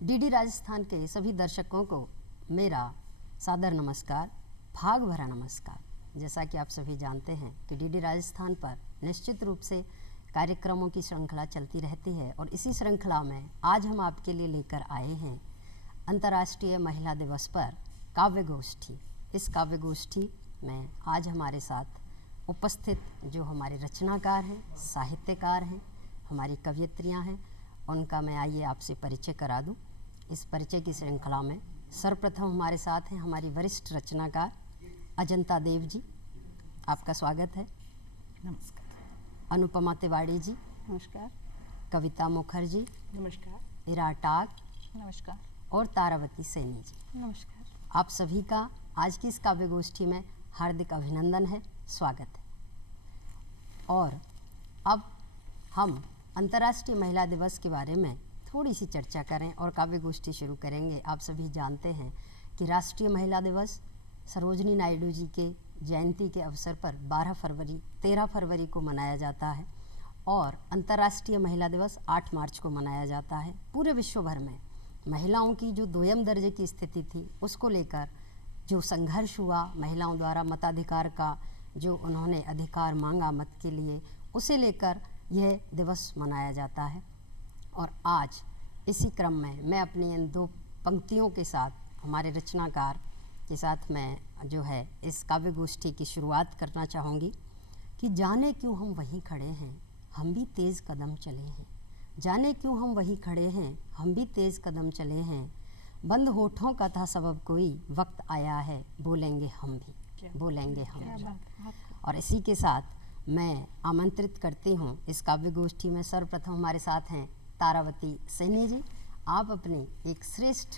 DD Rajasthan के सभी दर्शकों को मेरा सादर नमस्कार, भाग भरा नमस्कार। जैसा कि आप सभी जानते हैं कि डीडी राजस्थान पर निश्चित रूप से कार्यक्रमों की श्रृंखला चलती रहती है और इसी श्रृंखला में आज हम आपके लिए लेकर आए हैं अंतर्राष्ट्रीय महिला दिवस पर काव्य गोष्ठी। इस काव्य गोष्ठी में आज हमारे साथ उपस्थित जो हमारे रचनाकार हैं, साहित्यकार हैं, हमारी कवयित्रियाँ हैं, उनका मैं आइए आपसे परिचय करा दूं। इस परिचय की श्रृंखला में सर्वप्रथम हमारे साथ हैं हमारी वरिष्ठ रचनाकार अजंता देव जी, आपका स्वागत है। नमस्कार। अनुपमा तिवारी जी, नमस्कार। कविता मुखर्जी, नमस्कार। इरा टाग, नमस्कार। और तारावती सैनी जी, नमस्कार। आप सभी का आज की इस काव्य गोष्ठी में हार्दिक अभिनंदन है, स्वागत है। और अब हम अंतर्राष्ट्रीय महिला दिवस के बारे में थोड़ी सी चर्चा करें और काव्य गोष्ठी शुरू करेंगे। आप सभी जानते हैं कि राष्ट्रीय महिला दिवस सरोजिनी नायडू जी के जयंती के अवसर पर 13 फरवरी को मनाया जाता है और अंतर्राष्ट्रीय महिला दिवस 8 मार्च को मनाया जाता है। पूरे विश्व भर में महिलाओं की जो दोयम दर्जे की स्थिति थी उसको लेकर जो संघर्ष हुआ, महिलाओं द्वारा मताधिकार का जो उन्होंने अधिकार मांगा मत के लिए, उसे लेकर यह दिवस मनाया जाता है। और आज इसी क्रम में मैं अपनी इन दो पंक्तियों के साथ हमारे रचनाकार के साथ मैं जो है इस काव्य गोष्ठी की शुरुआत करना चाहूँगी कि जाने क्यों हम वहीं खड़े हैं, हम भी तेज़ कदम चले हैं। जाने क्यों हम वहीं खड़े हैं, हम भी तेज़ कदम चले हैं। बंद होठों का था सबब कोई, वक्त आया है बोलेंगे हम भी, बोलेंगे हम भी। और इसी के साथ मैं आमंत्रित करती हूँ इस काव्य गोष्ठी में सर्वप्रथम हमारे साथ हैं तारावती सैनी जी। आप अपनी एक श्रेष्ठ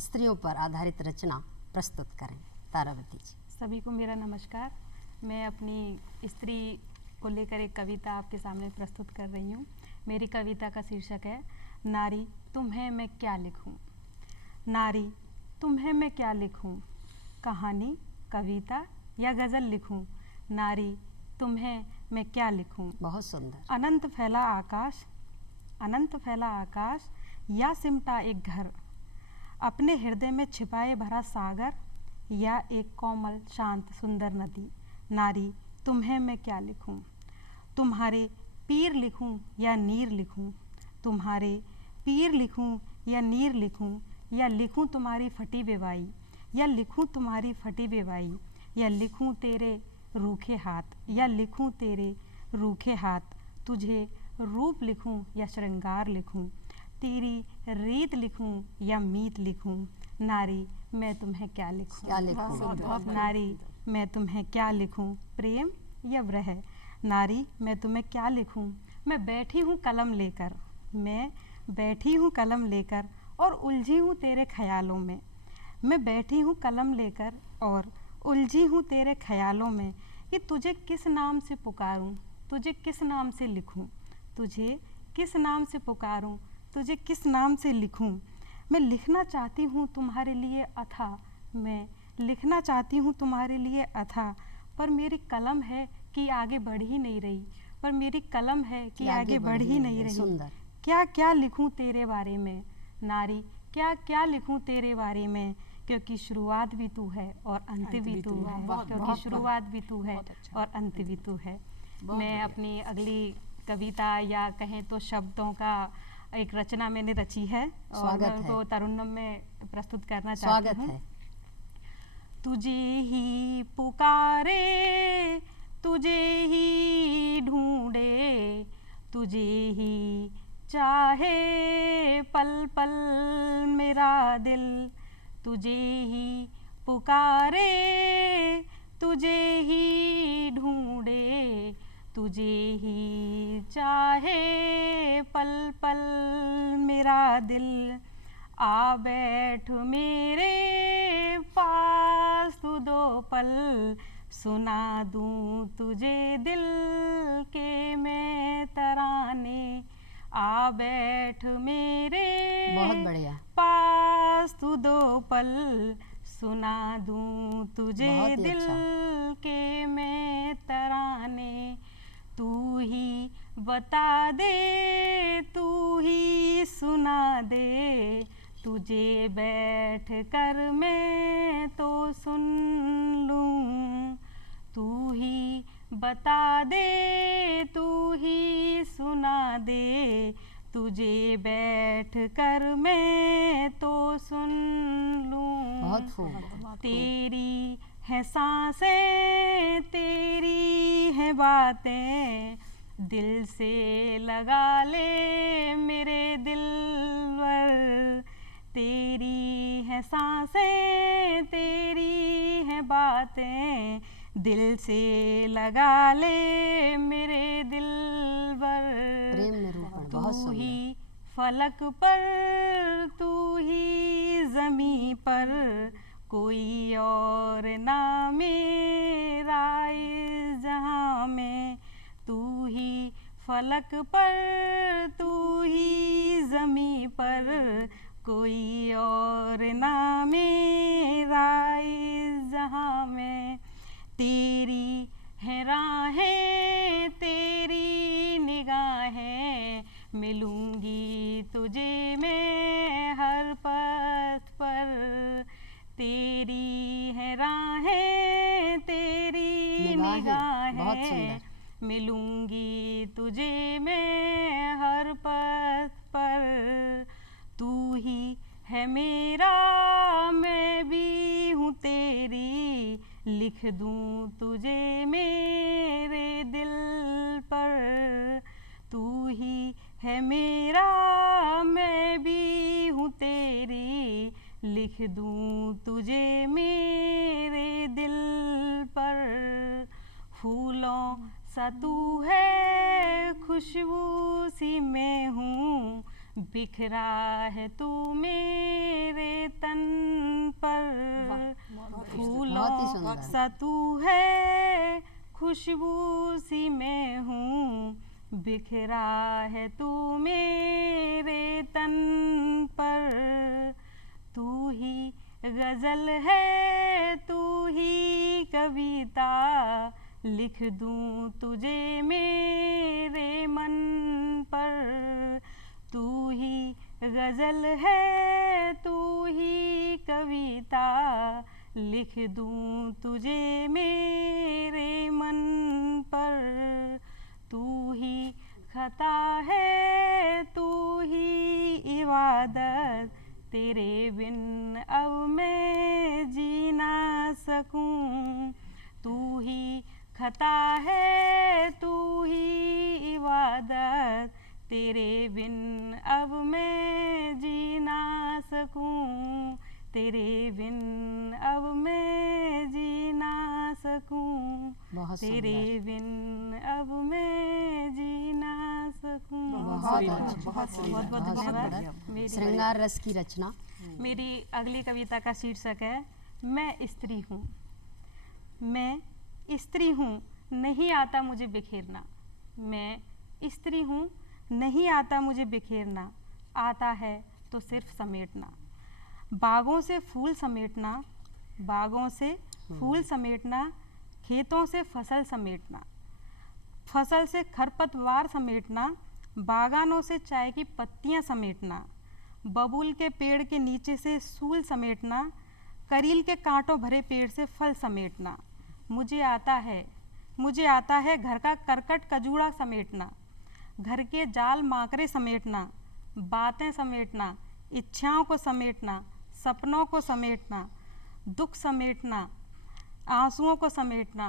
स्त्रियों पर आधारित रचना प्रस्तुत करें। तारावती जी। सभी को मेरा नमस्कार। मैं अपनी स्त्री को लेकर एक कविता आपके सामने प्रस्तुत कर रही हूँ। मेरी कविता का शीर्षक है नारी तुम्हें मैं क्या लिखूँ। नारी तुम्हें मैं क्या लिखूँ, कहानी, कविता या गज़ल लिखूँ। नारी तुम्हें मैं क्या लिखूं। बहुत सुंदर। अनंत फैला आकाश, अनंत फैला आकाश या सिमटा एक घर, अपने हृदय में छिपाए भरा सागर या एक कोमल शांत सुंदर नदी। नारी तुम्हें मैं क्या लिखूं। तुम्हारे पीर लिखूं या नीर लिखूं, तुम्हारे पीर लिखूं या नीर लिखूं, या लिखूं तुम्हारी फटी बेवाई, या लिखूं तुम्हारी फटी बेवाई, या लिखूं तेरे रूखे हाथ, या लिखूं तेरे रूखे हाथ। तुझे रूप लिखूं या श्रृंगार लिखूं, तेरी रीत लिखूं या मीत लिखूं। नारी मैं तुम्हें क्या लिखूं। क्या लिखूं। नारी मैं तुम्हें क्या लिखूं, प्रेम या विरह। नारी मैं तुम्हें क्या लिखूं। मैं बैठी हूँ कलम लेकर, मैं बैठी हूँ कलम लेकर और उलझी हूँ तेरे ख्यालों में। मैं बैठी हूँ कलम लेकर और उलझी हूँ तेरे ख्यालों में कि तुझे किस नाम से पुकारूं, तुझे किस नाम से लिखूं, तुझे किस नाम से पुकारूं, तुझे किस नाम से लिखूं। मैं लिखना चाहती हूँ तुम्हारे लिए अथाह, मैं लिखना चाहती हूँ तुम्हारे लिए अथाह, पर मेरी कलम है कि आगे बढ़ ही नहीं रही, पर मेरी कलम है कि आगे बढ़ ही नहीं रही। सुंदर। क्या क्या लिखूं तेरे बारे में। नारी क्या क्या लिखूं तेरे बारे में, क्योंकि शुरुआत भी तू है और अंत भी तू है, क्योंकि शुरुआत भी तू है और अंत भी तू है। मैं अपनी अगली कविता या कहें तो शब्दों का एक रचना मैंने रची है और मैं उनको तरुन्नम में प्रस्तुत करना चाहती हूँ। तुझे ही पुकारे, तुझे ही ढूंढे, तुझे ही चाहे पल पल मेरा दिल। तुझे ही पुकारे, तुझे ही ढूंढे, तुझे ही चाहे पल पल मेरा दिल। आ बैठ मेरे पास तू दो पल, सुना दूँ तुझे दिल के मैं तराने। आ बैठ मेरे बहुत बढ़िया पास तू दो पल, सुना दूँ तुझे दिल के मैं तराने। तू ही बता दे, तू ही सुना दे, तुझे बैठ कर मैं तो सुन लूं, तू ही बता दे, तू ही सुना दे, तुझे बैठ कर मैं तो सुन लूं। बहुत खूब। तेरी है सांसें, तेरी है बातें, दिल से लगा ले मेरे दिलवर। तेरी है सांसें, तेरी है बातें, दिल से लगा ले मेरे दिलवर। प्रेम निरूपण बहुत तू सुंदर। ही फलक पर, तू ही ज़मीं पर, कोई और ना मेरा इस जहाँ में। तू ही फलक पर, तू ही ज़मीं पर, कोई और ना मेरा इस जहाँ में। तेरी है राहें, तेरी निगाहें, मिलूंगी तुझे मैं हर पथ पर। तेरी है राहें, तेरी निगाहें, मिलूंगी तुझे मैं हर पथ पर। तू ही है मेरा, मैं भी हूँ तेरी, लिख दूँ तुझे मेरे दिल पर। तू ही है मेरा, मैं भी हूँ तेरी, लिख दूँ तुझे मेरे दिल पर। फूलों सा तू है, खुशबू सी मैं हूँ, बिखरा है तू मेरे तन पर। फूलों सा तू है, खुशबू सी मैं हूँ, बिखरा है तू मेरे तन पर। तू ही गज़ल है, तू ही कविता, लिख दूँ तुझे मेरे मन पर। तू ही गज़ल है, तू ही कविता, लिख दूँ तुझे मेरे मन पर। तू ही खता है, तू ही इबादत, तेरे बिन अब मैं जी ना सकूं। तू ही खता है, तू ही इबादत, तेरे बिन अब मैं जी ना सकूं। तेरे बिन अब मैं जी ना सकूं। तेरे बिन अब मैं जी ना सकूं। बहुत धन्यवाद। श्रृंगार रस की रचना। मेरी अगली कविता का शीर्षक है मैं स्त्री हूँ। मैं स्त्री हूँ, नहीं आता मुझे बिखेरना। मैं स्त्री हूँ, नहीं आता मुझे बिखेरना, आता है तो सिर्फ समेटना। बागों से फूल समेटना, बागों से फूल समेटना, खेतों से फसल समेटना, फसल से खरपतवार समेटना, बागानों से चाय की पत्तियां समेटना, बबूल के पेड़ के नीचे से सूल समेटना, करील के कांटों भरे पेड़ से फल समेटना। मुझे आता है घर का करकट कजूड़ा समेटना, घर के जाल माकरे समेटना, बातें समेटना, इच्छाओं को समेटना, सपनों को समेटना, दुख समेटना, आंसुओं को समेटना,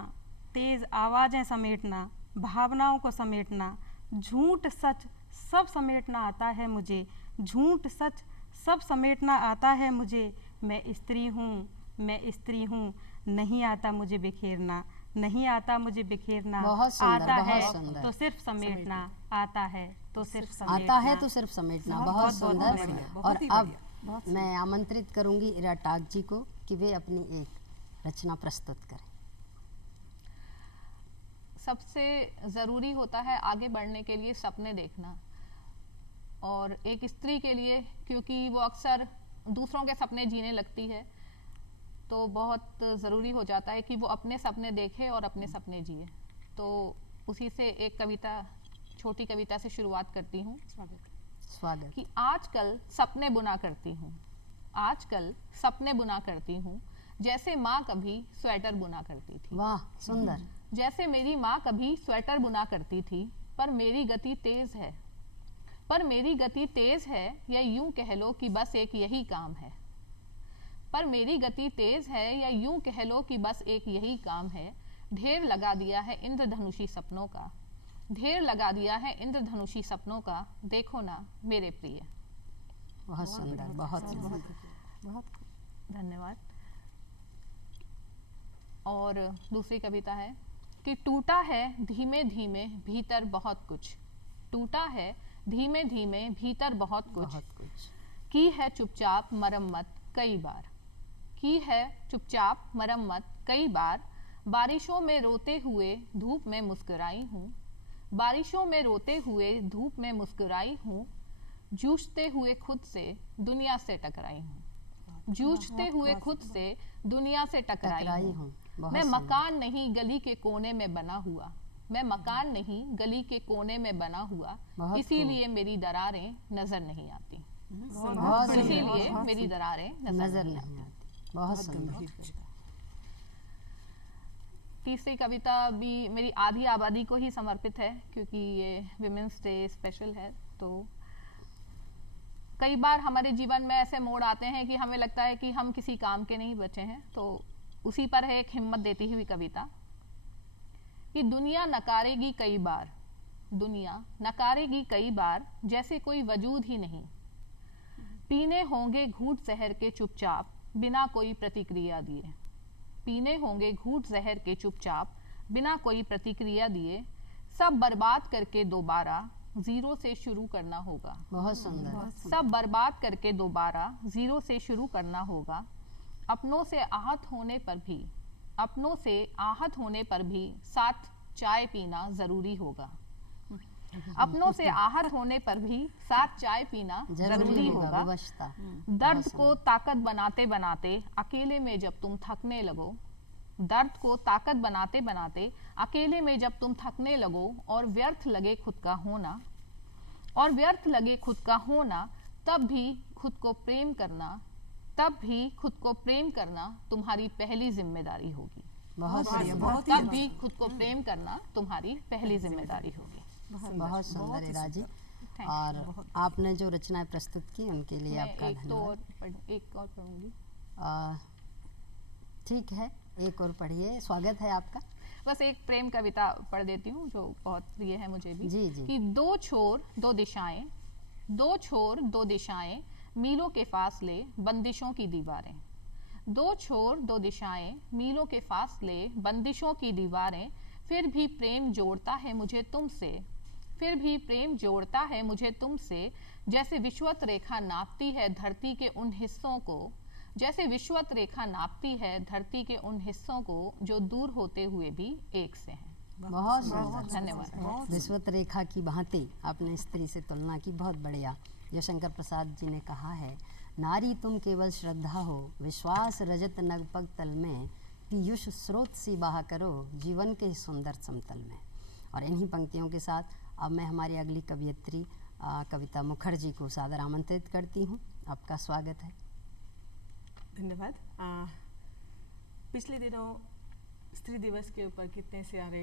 तेज आवाज़ें समेटना, भावनाओं को समेटना, झूठ सच सब समेटना आता है मुझे, झूठ सच सब समेटना आता है मुझे। मैं स्त्री हूँ, मैं स्त्री हूँ, नहीं आता मुझे बिखेरना, नहीं आता मुझे बिखेरना। आता है तो सिर्फ समेटना, आता है तो सिर्फ समेटना, आता है तो सिर्फ समेटना। बहुत सुंदर। और अब मैं आमंत्रित करूंगी इरा टाक जी को कि वे अपनी एक रचना प्रस्तुत करें। सबसे ज़रूरी होता है आगे बढ़ने के लिए सपने देखना, और एक स्त्री के लिए, क्योंकि वो अक्सर दूसरों के सपने जीने लगती है, तो बहुत ज़रूरी हो जाता है कि वो अपने सपने देखे और अपने सपने जिए। तो उसी से एक कविता, छोटी कविता से शुरुआत करती हूँ। स्वागत। कि आजकल सपने बुना करती हूँ, आजकल सपने बुना करती हूँ, जैसे माँ कभी स्वेटर बुना करती थी। वाह, सुंदर। जैसे मेरी माँ कभी स्वेटर बुना करती थी, पर मेरी गति तेज है। पर मेरी गति तेज है, या यूं कह लो कि बस एक यही काम है। पर मेरी गति तेज है, या यूं कह लो कि बस एक यही काम है। ढेर लगा दिया है इंद्रधनुषी सपनों का, ढेर लगा दिया है इंद्रधनुषी सपनों का, देखो ना मेरे प्रिय। बहुत सुंदर, बहुत सुंदर। बहुत धन्यवाद। और दूसरी कविता है कि टूटा है धीमे धीमे भीतर बहुत कुछ, टूटा है धीमे धीमे भीतर बहुत कुछ, की है चुपचाप मरम्मत कई बार, की है चुपचाप मरम्मत कई बार। बारिशों में रोते हुए धूप में मुस्कुराई हूँ, बारिशों में रोते हुए धूप में मुस्कुराई हूँ। जूझते हुए खुद से दुनिया से टकराई हूँ, जूझते हुए खुद से दुनिया से टकराई हूँ। मैं मकान नहीं गली के कोने में बना हुआ, मैं मकान नहीं गली के कोने में बना हुआ, इसीलिए मेरी दरारें नजर नहीं आती, इसीलिए मेरी दरारें नजर नहीं आती। बहुत सुंदर। तीसरी कविता भी मेरी आधी आबादी को ही समर्पित है, क्योंकि ये विमेंस डे स्पेशल है। तो कई बार हमारे जीवन में ऐसे मोड़ आते हैं कि हमें लगता है कि हम किसी काम के नहीं बचे हैं, तो उसी पर है एक हिम्मत देती हुई कविता कि दुनिया नकारेगी कई बार, दुनिया नकारेगी कई बार, जैसे कोई वजूद ही नहीं। पीने होंगे घूंट जहर के चुपचाप बिना कोई प्रतिक्रिया दिए, पीने होंगे घूंट जहर के चुपचाप बिना कोई प्रतिक्रिया दिए। सब बर्बाद करके दोबारा जीरो से शुरू करना होगा। बहुत सुंदर। सब बर्बाद करके दोबारा जीरो से शुरू करना होगा। अपनों से आहत होने पर भी, अपनों से आहत होने पर भी साथ चाय पीना जरूरी होगा। अपनों से आहत होने पर भी साथ चाय पीना जरूरी होगा। दर्द को ताकत बनाते बनाते अकेले में जब तुम थकने लगो, दर्द को ताकत बनाते बनाते अकेले में जब तुम थकने लगो, और व्यर्थ लगे खुद का होना, और व्यर्थ लगे खुद का होना, तब भी खुद को प्रेम करना, तब भी खुद को प्रेम करना तुम्हारी पहली जिम्मेदारी होगी। बहुत तब भी खुद को प्रेम करना तुम्हारी पहली जिम्मेदारी होगी। बहुत सुंदर हीरा जी। और आपने जो रचनाएं प्रस्तुत की उनके लिए आपका धन्यवाद। एक और पढ़ूंगी। ठीक है, एक और पढ़िए, स्वागत है आपका। बस एक प्रेम कविता पढ़ देती हूँ जो बहुत प्रिय है मुझे भी। जी जी। कि दो छोर दो दिशाएं, दो छोर दो दिशाएं, मीलों के फासले बंदिशों की दीवारें। दो छोर दो दिशाएं, मीलों के फासले बंदिशों की दीवारें। फिर भी प्रेम जोड़ता है मुझे तुमसे, फिर भी प्रेम जोड़ता है मुझे तुमसे। जैसे विश्वत रेखा नापती है धरती के उन हिस्सों को, जैसे विश्वत रेखा नापती है धरती के उन हिस्सों को, जो दूर होते हुए भी एक से हैं। बहुत सुंदर, धन्यवाद। विश्वत रेखा की भांति आपने स्त्री से तुलना की, बहुत बढ़िया। यशंकर प्रसाद जी ने कहा है, नारी तुम केवल श्रद्धा हो, विश्वास रजत नगपग तल में, पीयूष स्रोत सी बहा करो जीवन के सुंदर समतल में। और इन्हीं पंक्तियों के साथ अब मैं हमारी अगली कवियत्री कविता मुखर्जी को सादर आमंत्रित करती हूँ। आपका स्वागत है। धन्यवाद। पिछले दिनों स्त्री दिवस के ऊपर कितने सारे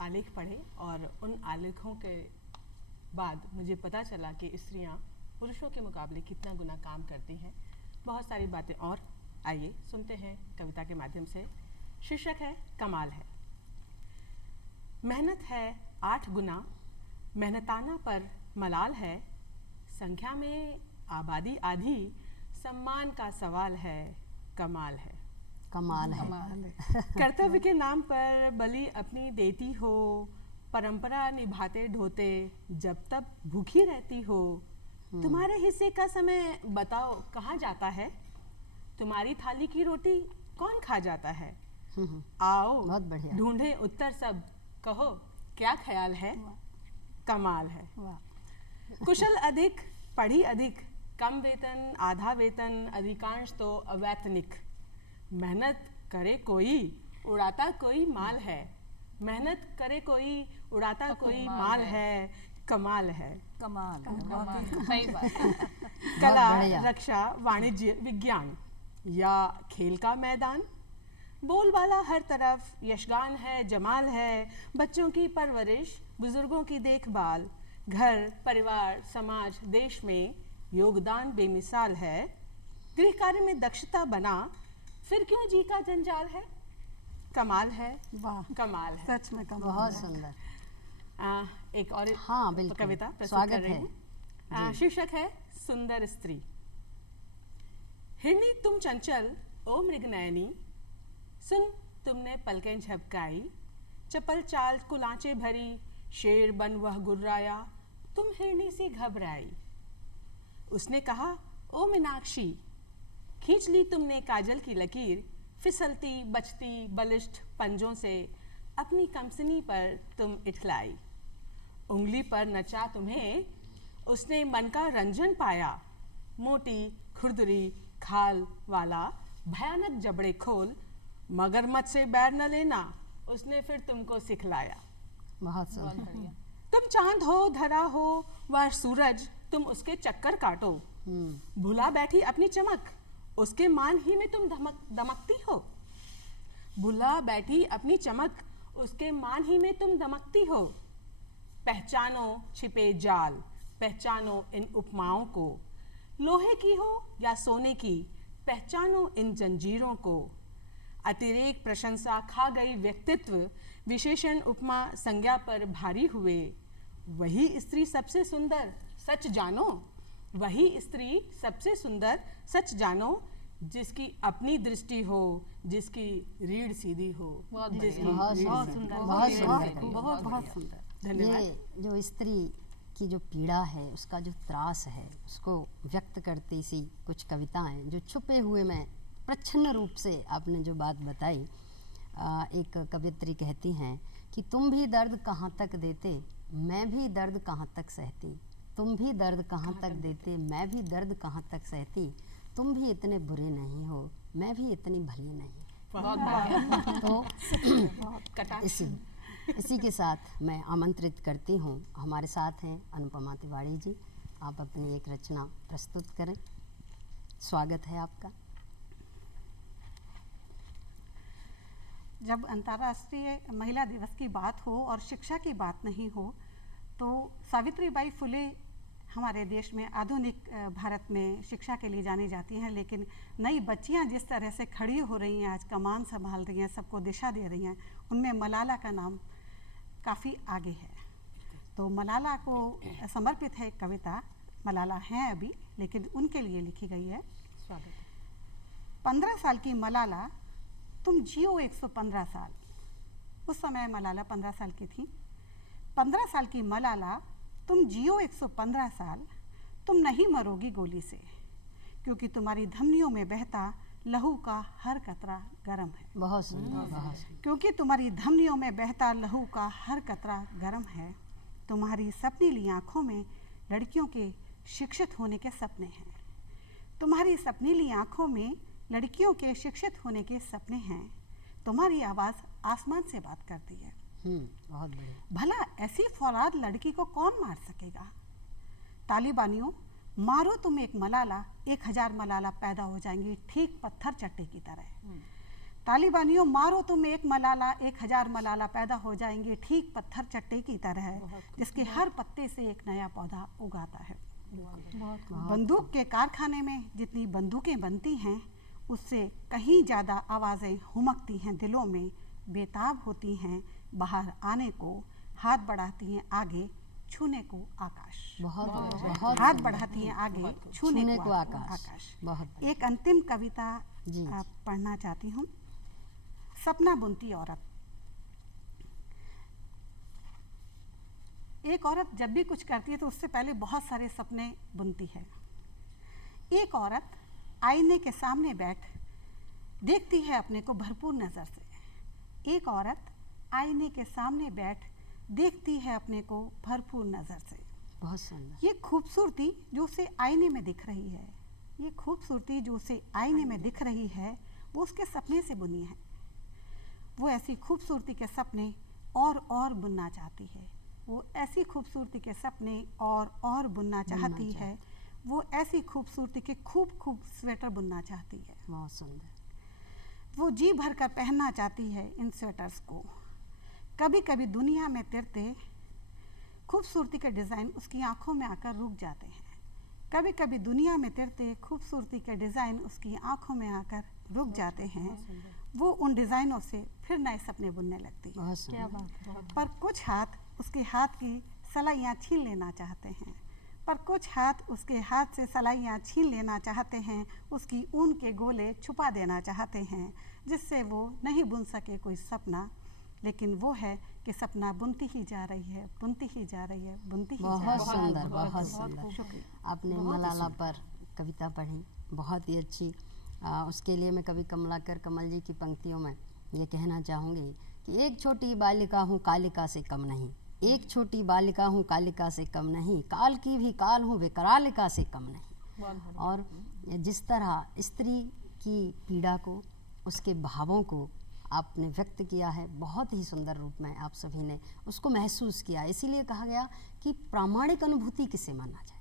आलेख पढ़े, और उन आलेखों के बाद मुझे पता चला कि स्त्रियां पुरुषों के मुकाबले कितना गुना काम करती हैं। बहुत सारी बातें और, आइए सुनते हैं कविता के माध्यम से। शीर्षक है कमाल है। मेहनत है 8 गुना, मेहनताना पर मलाल है। संख्या में आबादी आधी, सम्मान का सवाल है, कमाल है। कमाल है। कर्तव्य के नाम पर बलि अपनी देती हो, परंपरा निभाते ढोते जब तब भूखी रहती हो। तुम्हारे हिस्से का समय बताओ कहाँ जाता है, तुम्हारी थाली की रोटी कौन खा जाता है। आओ बहुत बढ़िया। ढूंढे उत्तर सब, कहो क्या ख्याल है, कमाल है। कुशल अधिक, पढ़ी अधिक, कम वेतन आधा वेतन, अधिकांश तो अवैतनिक। मेहनत करे कोई उड़ाता कोई माल है, मेहनत करे कोई उड़ाता कोई माल है, कमाल है। कमाल। सही बात। कला, बढ़िया। रक्षा, वाणिज्य, विज्ञान या खेल का मैदान। बोलबाला हर तरफ, यशगान है, जमाल है, बच्चों की परवरिश, बुजुर्गों की देखभाल, घर, परिवार, समाज, देश में योगदान बेमिसाल है। गृह कार्य में दक्षता बना, फिर क्यों जी का जंजाल है। कमाल है, वाह, कमाल है। सच में कमाल बहुत है। सुंदर। एक और हाँ, बिल्कुल। कविता प्रस्तुत स्वागत कर रही है। हूँ। शीर्षक है सुंदर स्त्री। हिरनी तुम चंचल ओ मृगनयनी, सुन तुमने पलकें झपकाई, चपल चाल कुलांचे भरी, शेर बन वह गुर्राया, तुम हिरनी सी घबराई। उसने कहा ओ मीनाक्षी, खींच ली तुमने काजल की लकीर, फिसलती बचती बलिष्ठ पंजों से अपनी कमसिनी पर तुम इठलाई। उंगली पर नचा तुम्हें उसने मन का रंजन पाया, मोटी खुरदरी खाल वाला भयानक जबड़े खोल, मगरमच्छ से बैर न लेना उसने फिर तुमको सिखलाया। बहुत सुंदर। तुम चांद हो धरा हो वह सूरज, तुम उसके चक्कर काटो, भुला बैठी अपनी चमक, उसके मान ही में तुम दमकती हो। भुला बैठी अपनी चमक, उसके मान ही में तुम दमकती हो। पहचानो छिपे जाल, पहचानो इन उपमाओं को, लोहे की हो या सोने की, पहचानो इन जंजीरों को। अतिरेक प्रशंसा खा गई व्यक्तित्व, विशेषण उपमा संज्ञा पर भारी हुए। वही स्त्री सबसे सुंदर सच जानो, वही स्त्री सबसे सुंदर सच जानो, जिसकी अपनी दृष्टि हो, जिसकी रीढ़ सीधी हो। जिसकी बहुत रीढ़ सुंदर, सीधी हो। बहुत बहुत सुंदर। बहुत बहुत सुंदर। धन्यवाद। ये जो स्त्री की जो पीड़ा है, उसका जो त्रास है, उसको व्यक्त करती सी कुछ कविताएं जो छुपे हुए में प्रच्छन्न रूप से आपने जो बात बताई। एक कवियत्री कहती हैं कि तुम भी दर्द कहाँ तक देते, मैं भी दर्द कहाँ तक सहती, तुम भी दर्द कहाँ तक देते, मैं भी दर्द कहाँ तक सहती, तुम भी इतने बुरे नहीं हो, मैं भी इतनी भली नहीं। बहुत बढ़िया। तो इसी के साथ मैं आमंत्रित करती हूँ, हमारे साथ हैं अनुपमा तिवारी जी, आप अपनी एक रचना प्रस्तुत करें। स्वागत है आपका। जब अंतर्राष्ट्रीय महिला दिवस की बात हो और शिक्षा की बात नहीं हो, तो सावित्रीबाई फुले हमारे देश में आधुनिक भारत में शिक्षा के लिए जानी जाती हैं, लेकिन नई बच्चियां जिस तरह से खड़ी हो रही हैं, आज कमान संभाल रही हैं, सबको दिशा दे रही हैं, उनमें मलाला का नाम काफ़ी आगे है। तो मलाला को समर्पित है एक कविता। मलाला हैं अभी, लेकिन उनके लिए लिखी गई है। 15 साल की मलाला तुम जियो 115 साल। उस समय मलाला 15 साल की थी। 15 साल की मलाला तुम जियो 115 साल, तुम नहीं मरोगी गोली से, क्योंकि तुम्हारी धमनियों में बहता लहू का हर कतरा गर्म है। बहुत सुंदर, बहुत सुंदर। क्योंकि तुम्हारी धमनियों में बहता लहू का हर कतरा गर्म है। तुम्हारी सपनीली आँखों में लड़कियों के शिक्षित होने के सपने हैं। तुम्हारी सपनीली आँखों में लड़कियों के शिक्षित होने के सपने हैं। तुम्हारी आवाज़ आसमान से बात करती है। बहुत बढ़िया। भला ऐसी फौलाद लड़की को कौन मार सकेगा। तालिबानियों, मारो तुम एक मलाला, 1000 मलाला पैदा हो जाएंगी ठीक पत्थर चट्टे की तरह। तालिबानियों, मारो तुम एक मलाला, 1000 मलाला पैदा हो जाएंगे ठीक पत्थर चट्टे की तरह, जिसके हर पत्ते से एक नया पौधा उगाता है। बंदूक के कारखाने में जितनी बंदूकें बनती हैं, उससे कहीं ज़्यादा आवाज़ें हुमकती हैं दिलों में, बेताब होती हैं बाहर आने को, हाथ बढ़ाती हैं आगे छूने को आकाश। बहुत बहुत हाथ बढ़ाती हैं आगे छूने को आकाश। आकाश। बहुत एक अंतिम कविता जी। आप पढ़ना चाहती हूँ। सपना बुनती औरत। एक औरत जब भी कुछ करती है तो उससे पहले बहुत सारे सपने बुनती है। एक औरत आईने के सामने बैठ देखती है अपने को भरपूर नज़र से। एक औरत आईने के सामने बैठ देखती है अपने को भरपूर नज़र से। बहुत सुंदर। ये खूबसूरती जो उसे आईने में दिख रही है, ये खूबसूरती जो उसे आईने में दिख रही है, वो उसके सपने से बुनी है। वो ऐसी खूबसूरती के सपने और बुनना चाहती है। वो ऐसी खूबसूरती के सपने और बुनना चाहती है। वो ऐसी खूबसूरती के खूब स्वेटर बुनना चाहती है। बहुत सुंदर। वो जी भर कर पहनना चाहती है इन स्वेटर्स को। कभी कभी दुनिया में तिरते खूबसूरती के डिज़ाइन उसकी आंखों में आकर रुक जाते हैं। कभी कभी दुनिया में तिरते खूबसूरती के डिज़ाइन उसकी आंखों में आकर रुक जाते हैं। वो उन डिज़ाइनों से फिर नए सपने बुनने लगती है। बहुत क्या सुंदर। बात है। पर कुछ हाथ उसके हाथ की सलाइयाँ छीन लेना चाहते हैं। उसके हाथ से सलाइयाँ छीन लेना चाहते हैं, उसकी ऊन के गोले छुपा देना चाहते हैं, जिससे वो नहीं बुन सके कोई सपना। लेकिन वो है कि सपना बुनती ही जा रही है, बुनती ही जा रही है, बुनती ही जा रही बहुत है। सुंदर, बहुत सुंदर। शुक्रिया। आपने बहुत ही मलाला सुंदर। पर कविता पढ़ी, बहुत ही अच्छी। उसके लिए मैं कवि कमलाकर कमल जी की पंक्तियों में ये कहना चाहूँगी कि एक छोटी बालिका हूँ कालिका से कम नहीं, एक छोटी बालिका हूँ कालिका से कम नहीं, काल की भी काल हूँ विकरालिका से कम नहीं। और जिस तरह स्त्री की पीड़ा को, उसके भावों को आपने व्यक्त किया है, बहुत ही सुंदर रूप में आप सभी ने उसको महसूस किया। इसीलिए कहा गया कि प्रामाणिक अनुभूति किसे माना जाए।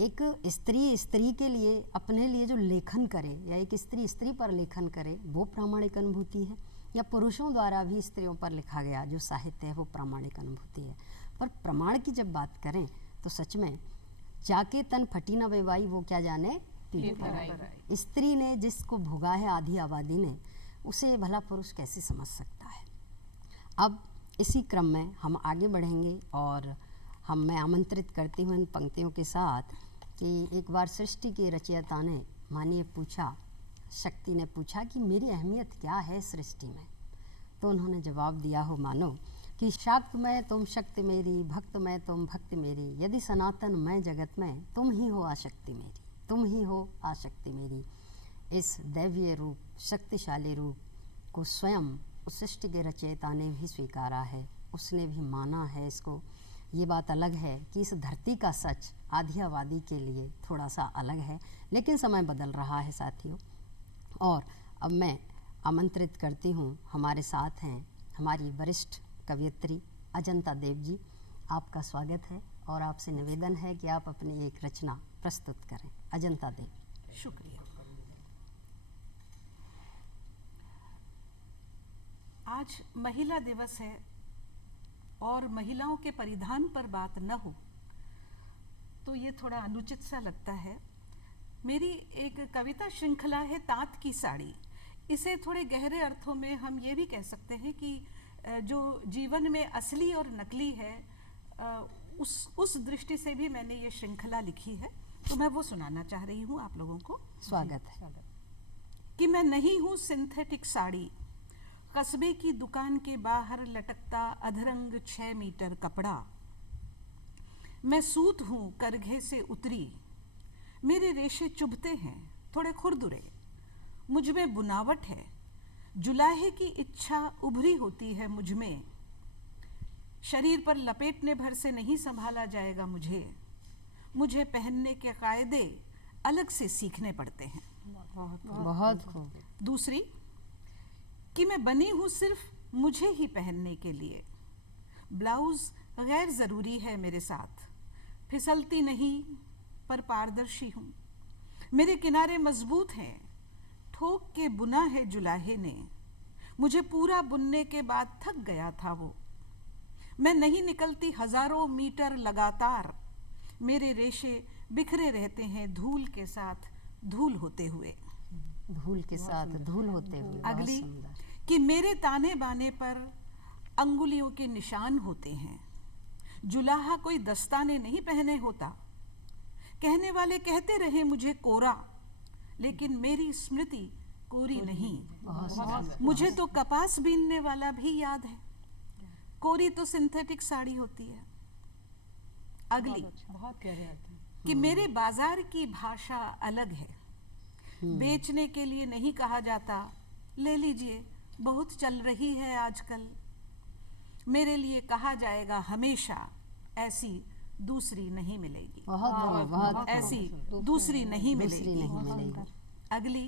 एक स्त्री के लिए अपने लिए जो लेखन करे, या एक स्त्री पर लेखन करे, वो प्रामाणिक अनुभूति है। या पुरुषों द्वारा भी स्त्रियों पर लिखा गया जो साहित्य है वो प्रामाणिक अनुभूति है। पर प्रमाण की जब बात करें तो सच में जाके तन फटी न बेवाई वो क्या जाने पीठ पर आई। स्त्री ने जिसको भोगा है आधी आबादी ने, उसे भला पुरुष कैसे समझ सकता है। अब इसी क्रम में हम आगे बढ़ेंगे और मैं आमंत्रित करती हूँ इन पंक्तियों के साथ कि एक बार सृष्टि के रचयिता ने मानिए पूछा, शक्ति ने पूछा कि मेरी अहमियत क्या है सृष्टि में। तो उन्होंने जवाब दिया हो मानो कि शाक्त में तुम शक्ति मेरी, भक्त में तुम भक्ति मेरी, यदि सनातन मैं जगत में, तुम ही हो आशक्ति मेरी, तुम ही हो आशक्ति मेरी। इस दैवीय रूप, शक्तिशाली रूप को स्वयं उस सृष्टि के रचयिता ने भी स्वीकारा है, उसने भी माना है इसको। ये बात अलग है कि इस धरती का सच आधी आबादी के लिए थोड़ा सा अलग है, लेकिन समय बदल रहा है साथियों। और अब मैं आमंत्रित करती हूँ, हमारे साथ हैं हमारी वरिष्ठ कवयित्री अजंता देव जी। आपका स्वागत है और आपसे निवेदन है कि आप अपनी एक रचना प्रस्तुत करें। अजंता देव। शुक्रिया। आज महिला दिवस है और महिलाओं के परिधान पर बात न हो तो ये थोड़ा अनुचित सा लगता है। मेरी एक कविता श्रृंखला है तात की साड़ी। इसे थोड़े गहरे अर्थों में हम ये भी कह सकते हैं कि जो जीवन में असली और नकली है, उस दृष्टि से भी मैंने ये श्रृंखला लिखी है, तो मैं वो सुनाना चाह रही हूँ आप लोगों को। स्वागत है। कि मैं नहीं हूँ सिंथेटिक साड़ी, कस्बे की दुकान के बाहर लटकता अधरंग 6 मीटर कपड़ा। मैं सूत हूँ करघे से उतरी, मेरे रेशे चुभते हैं थोड़े खुरदुरे। मुझ में बुनावट है, जुलाहे की इच्छा उभरी होती है मुझ में। शरीर पर लपेटने भर से नहीं संभाला जाएगा मुझे पहनने के कायदे अलग से सीखने पड़ते हैं। बहुत खूब। दूसरी कि मैं बनी हूँ सिर्फ मुझे ही पहनने के लिए। ब्लाउज गैर ज़रूरी है मेरे साथ, फिसलती नहीं पर पारदर्शी हूँ। मेरे किनारे मजबूत हैं, ठोक के बुना है जुलाहे ने। मुझे पूरा बुनने के बाद थक गया था वो। मैं नहीं निकलती हजारों मीटर लगातार, मेरे रेशे बिखरे रहते हैं धूल के साथ धूल होते हुए। धूल के साथ धूल होते हुए। अगली कि मेरे ताने बाने पर अंगुलियों के निशान होते हैं। जुलाहा कोई दस्ताने नहीं पहने होता। कहने वाले कहते रहे मुझे कोरा, लेकिन मेरी स्मृति कोरी नहीं। मुझे तो कपास बीनने वाला भी याद है। कोरी तो सिंथेटिक साड़ी होती है। अगली बहुत गहरे अर्थ हैं। कि मेरे बाजार की भाषा अलग है। बेचने के लिए नहीं कहा जाता ले लीजिए, बहुत चल रही है आजकल। मेरे लिए कहा जाएगा हमेशा ऐसी दूसरी नहीं मिलेगी। बहुत ऐसी दूसरी नहीं मिलेगी। अगली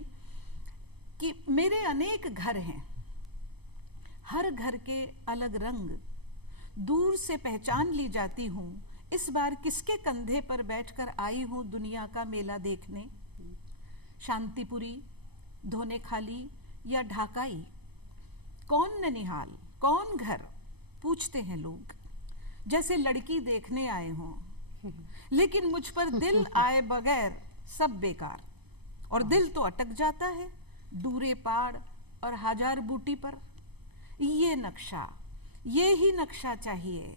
कि मेरे अनेक घर हैं, हर घर के अलग रंग। दूर से पहचान ली जाती हूँ इस बार किसके कंधे पर बैठकर आई हूँ दुनिया का मेला देखने? शांतिपुरी, धोने खाली या ढाकाई? कौन ननिहाल, कौन घर, पूछते हैं लोग, जैसे लड़की देखने आए हों। लेकिन मुझ पर दिल आए बगैर सब बेकार, और दिल तो अटक जाता है दूरे पाड़ और हजार बूटी पर। ये नक्शा, ये ही नक्शा चाहिए,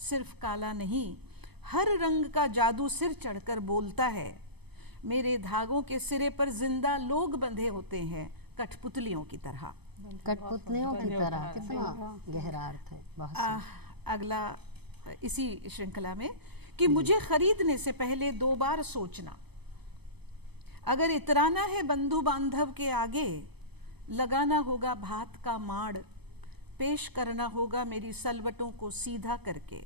सिर्फ काला नहीं, हर रंग का जादू सिर चढ़कर बोलता है। मेरे धागों के सिरे पर जिंदा लोग बंधे होते हैं, कठपुतलियों की तरह। कठपुतलियों की तरह, कितना गहरा अर्थ है। बहुत अगला इसी श्रृंखला में कि मुझे खरीदने से पहले 2 बार सोचना। अगर इतराना है बंधु बांधव के आगे, लगाना होगा भात का माड़, पेश करना होगा मेरी सलवटों को सीधा करके।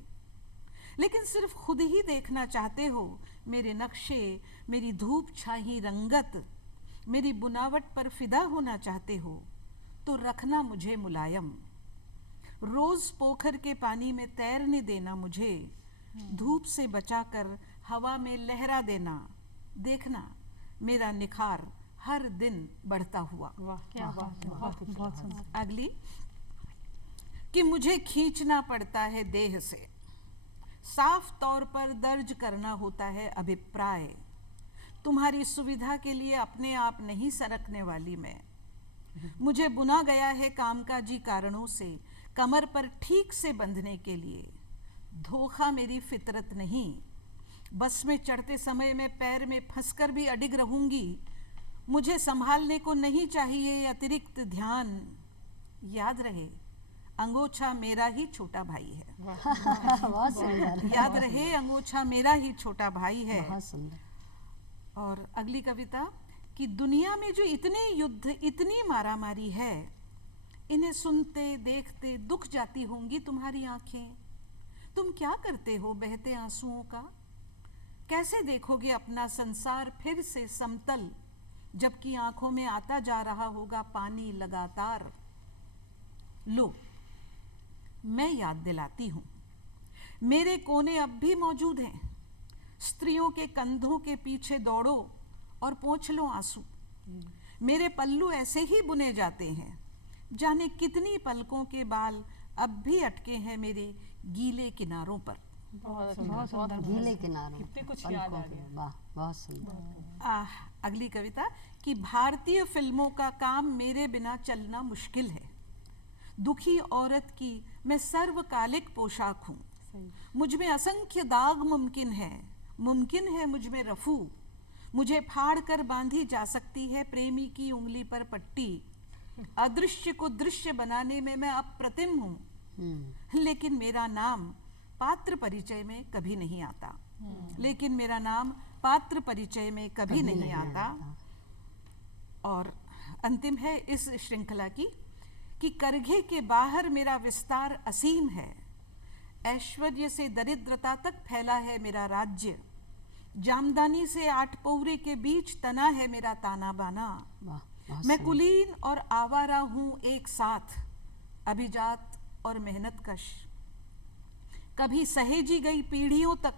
लेकिन सिर्फ खुद ही देखना चाहते हो मेरे नक्शे, मेरी धूप छाही रंगत, मेरी बुनावट पर फिदा होना चाहते हो तो रखना मुझे मुलायम। रोज पोखर के पानी में तैरने देना मुझे, धूप से बचाकर हवा में लहरा देना। देखना मेरा निखार हर दिन बढ़ता हुआ। क्या बात है, बहुत सुंदर। अगली कि मुझे खींचना पड़ता है देह से, साफ तौर पर दर्ज करना होता है अभिप्राय। तुम्हारी सुविधा के लिए अपने आप नहीं सरकने वाली मैं। मुझे बुना गया है कामकाजी कारणों से कमर पर ठीक से बंधने के लिए। धोखा मेरी फितरत नहीं। बस में चढ़ते समय मैं पैर में फंसकर भी अडिग रहूंगी। मुझे संभालने को नहीं चाहिए अतिरिक्त ध्यान। याद रहे अंगोछा मेरा ही छोटा भाई है। बहुत सुंदर। याद रहे अंगोछा मेरा ही छोटा भाई है। बहुत सुंदर। और अगली कविता कि दुनिया में जो इतने युद्ध, इतनी मारामारी है, इन्हें सुनते देखते दुख जाती होंगी तुम्हारी आंखें। तुम क्या करते हो बहते आंसुओं का? कैसे देखोगे अपना संसार फिर से समतल, जबकि आंखों में आता जा रहा होगा पानी लगातार। लो, मैं याद दिलाती हूं, मेरे कोने अब भी मौजूद हैं। स्त्रियों के कंधों के पीछे दौड़ो और पोंछ लो आंसू। मेरे पल्लू ऐसे ही बुने जाते हैं। जाने कितनी पलकों के बाल अब भी अटके हैं मेरे गीले किनारों पर। बहुत गीले किनारों, कितने कुछ याद आ गया। वाह, बहुत सुंदर। अगली कविता कि भारतीय फिल्मों का काम मेरे बिना चलना मुश्किल है। दुखी औरत की मैं सर्वकालिक पोशाक हूँ। मुझ में असंख्य दाग मुमकिन है मुझ में रफू। मुझे फाड़ कर बांधी जा सकती है प्रेमी की उंगली पर पट्टी। अदृश्य को दृश्य बनाने में मैं अप्रतिम हूँ, लेकिन मेरा नाम पात्र परिचय में कभी नहीं आता। लेकिन मेरा नाम पात्र परिचय में कभी नहीं आता। और अंतिम है इस श्रृंखला की कि करघे के बाहर मेरा विस्तार असीम है। ऐश्वर्य से दरिद्रता तक फैला है मेरा राज्य। जामदानी से 8 पौरे के बीच तना है मेरा ताना बाना। मैं कुलीन और आवारा हूँ एक साथ, अभिजात और मेहनतकश। कभी सहेजी गई पीढ़ियों तक,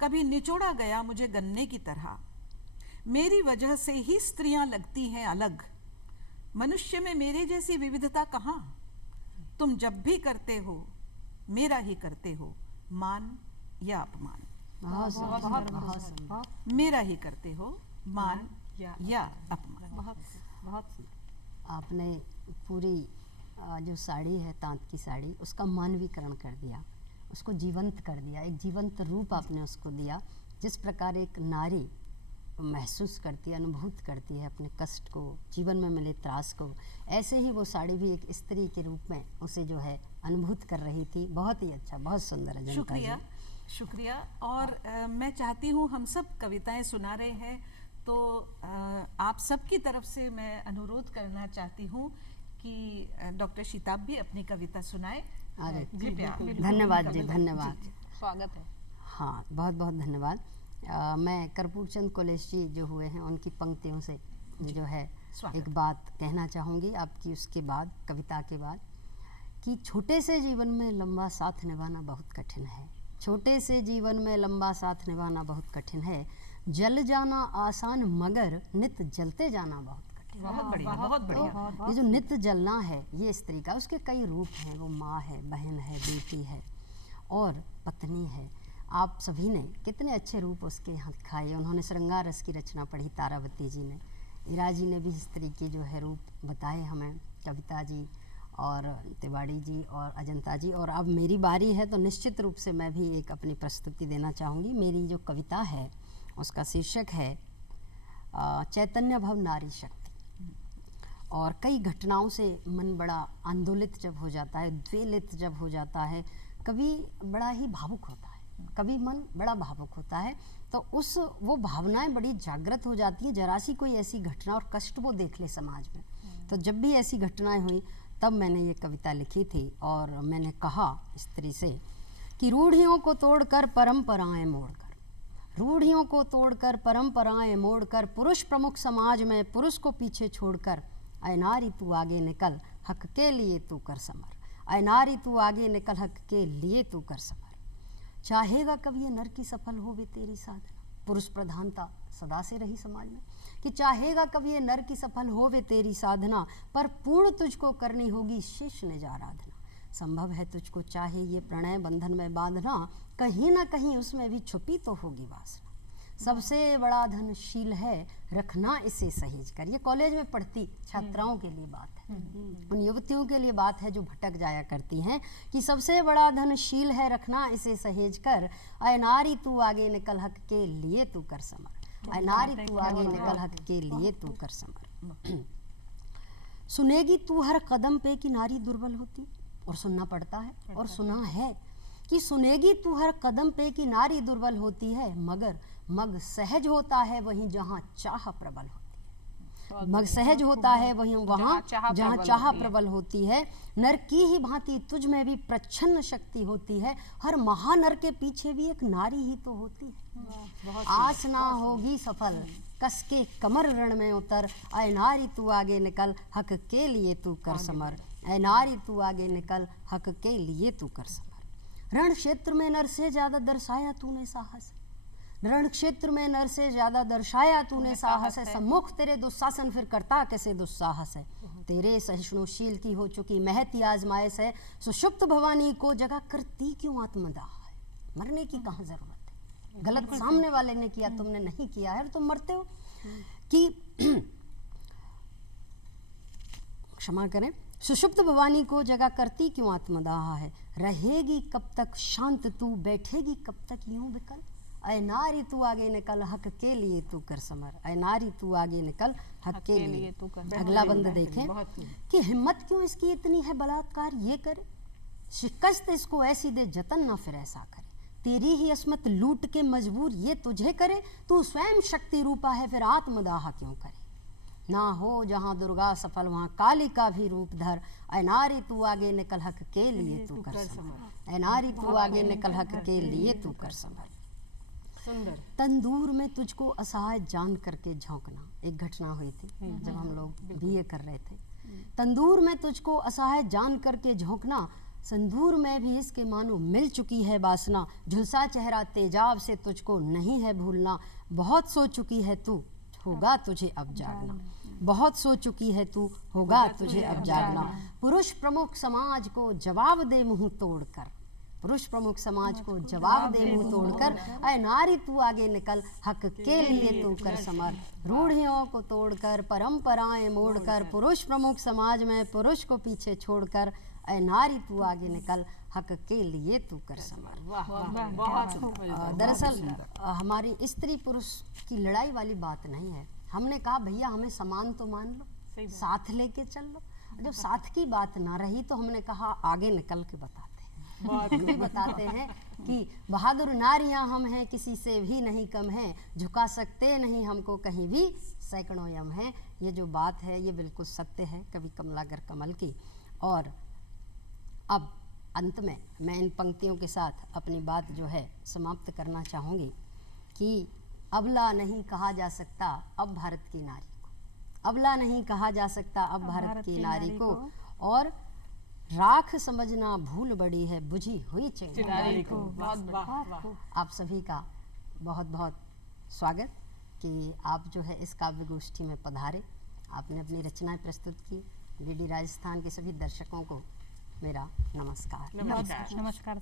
कभी निचोड़ा गया मुझे गन्ने की तरह। मेरी वजह से ही स्त्रियां लगती हैं अलग। मनुष्य में मेरे जैसी विविधता कहाँ? तुम जब भी करते हो मेरा ही करते हो, मान या अपमान। मेरा ही करते हो, मान या अपमान। बहुत आपने पूरी जो साड़ी है, तांत की साड़ी, उसका मानवीकरण कर दिया, उसको जीवंत कर दिया, एक जीवंत रूप आपने उसको दिया। जिस प्रकार एक नारी महसूस करती है, अनुभूत करती है अपने कष्ट को, जीवन में मिले त्रास को, ऐसे ही वो साड़ी भी एक स्त्री के रूप में उसे जो है अनुभूत कर रही थी। बहुत ही अच्छा, बहुत सुंदर है। शुक्रिया, शुक्रिया। और मैं चाहती हूँ, हम सब कविताएं सुना रहे हैं, तो आप सब की तरफ से मैं अनुरोध करना चाहती हूँ कि डॉक्टर शीताब भी अपनी कविता सुनाए। कृपया। धन्यवाद जी, धन्यवाद। स्वागत है। हाँ, बहुत बहुत धन्यवाद। मैं कर्पूर चंद कोलेश जी जो हुए हैं, उनकी पंक्तियों से जो है एक बात कहना चाहूँगी आपकी, उसके बाद, कविता के बाद, कि छोटे से जीवन में लंबा साथ निभाना बहुत कठिन है। छोटे से जीवन में लंबा साथ निभाना बहुत कठिन है। जल जाना आसान मगर नित जलते जाना बहुत कठिन। बहुत बढ़िया, बहुत बढ़िया। तो ये जो नित जलना है ये स्त्री का, उसके कई रूप हैं। वो माँ है, बहन है, बेटी है और पत्नी है। आप सभी ने कितने अच्छे रूप उसके यहाँ दिखाए। उन्होंने श्रृंगार रस की रचना पढ़ी, तारावती जी ने, इरा जी ने भी स्त्री की जो है रूप बताए हमें, कविता जी और तिवाड़ी जी और अजंता जी। और अब मेरी बारी है तो निश्चित रूप से मैं भी एक अपनी प्रस्तुति देना चाहूँगी। मेरी जो कविता है उसका शीर्षक है चैतन्य भव नारी शक्ति। और कई घटनाओं से मन बड़ा आंदोलित जब हो जाता है, द्वेलित जब हो जाता है, कभी बड़ा ही भावुक होता है, कभी मन बड़ा भावुक होता है, तो वो भावनाएं बड़ी जागृत हो जाती है। जरा सी कोई ऐसी घटना और कष्ट वो देख ले समाज में। तो जब भी ऐसी घटनाएं हुई तब मैंने ये कविता लिखी थी और मैंने कहा स्त्री से कि रूढ़ियों को तोड़कर परंपराएं मोड़कर, रूढ़ियों को तोड़कर परंपराएं मोड़कर, पुरुष प्रमुख समाज में पुरुष को पीछे छोड़कर, ऐ नारी तू आगे निकल हक के लिए तू कर समर, ऐ नारी तू आगे निकल हक के लिए तू कर समर। चाहेगा कभी ये नर की सफल होवे तेरी साधना, पुरुष प्रधानता सदा से रही समाज में, कि चाहेगा कभी ये नर की सफल होवे तेरी साधना, पर पूर्ण तुझको करनी होगी शेष निज आराधना। संभव है तुझको चाहे ये प्रणय बंधन में बांधना, कहीं ना कहीं उसमें भी छुपी तो होगी वासना। सबसे बड़ा धन शील है रखना इसे सहेज कर। ये कॉलेज में पढ़ती छात्राओं के लिए बात है, उन युवतियों के लिए बात है जो भटक जाया करती हैं, कि सबसे बड़ा धन शील है रखना इसे सहेज कर, ऐ नारी तू आगे निकल हक के लिए तू कर समर, ऐ नारी तू आगे निकल हक के लिए तू कर समर। सुनेगी तू हर कदम पे कि नारी दुर्बल होती, और सुनना पड़ता है और सुना है कि सुनेगी तू हर कदम पे कि नारी दुर्बल होती है, मगर मग सहज होता है वहीं जहाँ चाह प्रबल होती है। मग सहज होता है वहीं वहाँ जहाँ चाह प्रबल होती है। नर की ही भांति तुझ में भी प्रच्छन्न शक्ति होती है, हर महानर के पीछे भी एक नारी ही तो होती है। आस ना होगी सफल कस के कमर रण में उतर, ऐ नारी तू आगे निकल हक के लिए तू कर समर, ऐ नारी तू आगे निकल हक के लिए तू कर समर। रण क्षेत्र में नर से ज्यादा दर्शाया तूने साहस, रण क्षेत्र में नर से ज्यादा दर्शाया तूने साहस है, सम्मुख तेरे दुस्शासन फिर करता कैसे दुस्साहस है। तेरे सहिष्णुशील की हो चुकी महती आजमाइश है, सुषुप्त भवानी को जगह करती क्यों आत्मदाह है। मरने की कहाँ जरूरत है, गलत सामने वाले ने किया तुमने नहीं किया है, तुम मरते हो कि क्षमा करें। सुषुप्त भवानी को जगह करती क्यों आत्मदाह है, रहेगी कब तक शांत तू, बैठेगी कब तक यूं विकल, ऐ नारी तू आगे निकल हक के लिए तू कर समर, ऐ नारी तू आगे निकल हक के लिए तू कर। अगला बंद देखें कि हिम्मत क्यों इसकी इतनी है बलात्कार ये करे, शिकस्त इसको ऐसी दे जतन ना फिर ऐसा करे, तेरी ही अस्मत लूट के मजबूर ये तुझे करे, तू स्वयं शक्ति रूपा है फिर आत्मदाह क्यों करे। ना हो जहाँ दुर्गा सफल वहाँ काली का भी रूप धर, ऐ नारी तू आगे निकल हक के लिए तू कर समर, ऐ नारी तू आगे निकल हक के लिए तू कर समर। सुंदर। तंदूर में तुझको असहाय जान करके झोंकना, एक घटना हुई थी जब हम लोग बीए कर रहे थे। तंदूर में तुझको असहाय जान करके झोंकना, संदूर में भी इसके मानो मिल चुकी है वासना, झुलसा चेहरा तेजाब से तुझको नहीं है भूलना, बहुत सो चुकी है तू होगा तुझे अब जागना, बहुत सो चुकी है तू होगा तुझे अब जागना। पुरुष प्रमुख समाज को जवाब दे मुंह तोड़कर, पुरुष प्रमुख समाज को जवाब दे मुंह तोड़कर, ऐ नारी तू आगे निकल हक के लिए तू कर समर। रूढ़ियों को तोड़कर परंपराएं मोड़कर, पुरुष प्रमुख समाज में पुरुष को पीछे छोड़कर, ऐ नारी तू आगे निकल हक के लिए तू कर समर। दरअसल हमारी स्त्री पुरुष की लड़ाई वाली बात नहीं है। हमने कहा भैया हमें समान तो मान लो, साथ लेके चल लो। जब साथ की बात ना रही तो हमने कहा आगे निकल के बताते हैं, भी बताते हैं कि बहादुर नारियां हम हैं, किसी से भी नहीं कम हैं, झुका सकते नहीं हमको कहीं भी, सैकड़ों यम हैं। ये जो बात है ये बिल्कुल सत्य है कवि कमलाकर कमल की। और अब अंत में मैं इन पंक्तियों के साथ अपनी बात जो है समाप्त करना चाहूँगी कि अबला नहीं कहा जा सकता अब भारत की नारी को, अबला नहीं कहा जा सकता अब भारत की नारी को, और राख समझना भूल बड़ी है बुझी हुई चिंगारी चिंगारी को। को। वाह वाह वाह। आप सभी का बहुत बहुत स्वागत कि आप जो है इस काव्य गोष्ठी में पधारे, आपने अपनी रचनाएं प्रस्तुत की। डीडी राजस्थान के सभी दर्शकों को मेरा नमस्कार। नमस्कार। नमस्कार।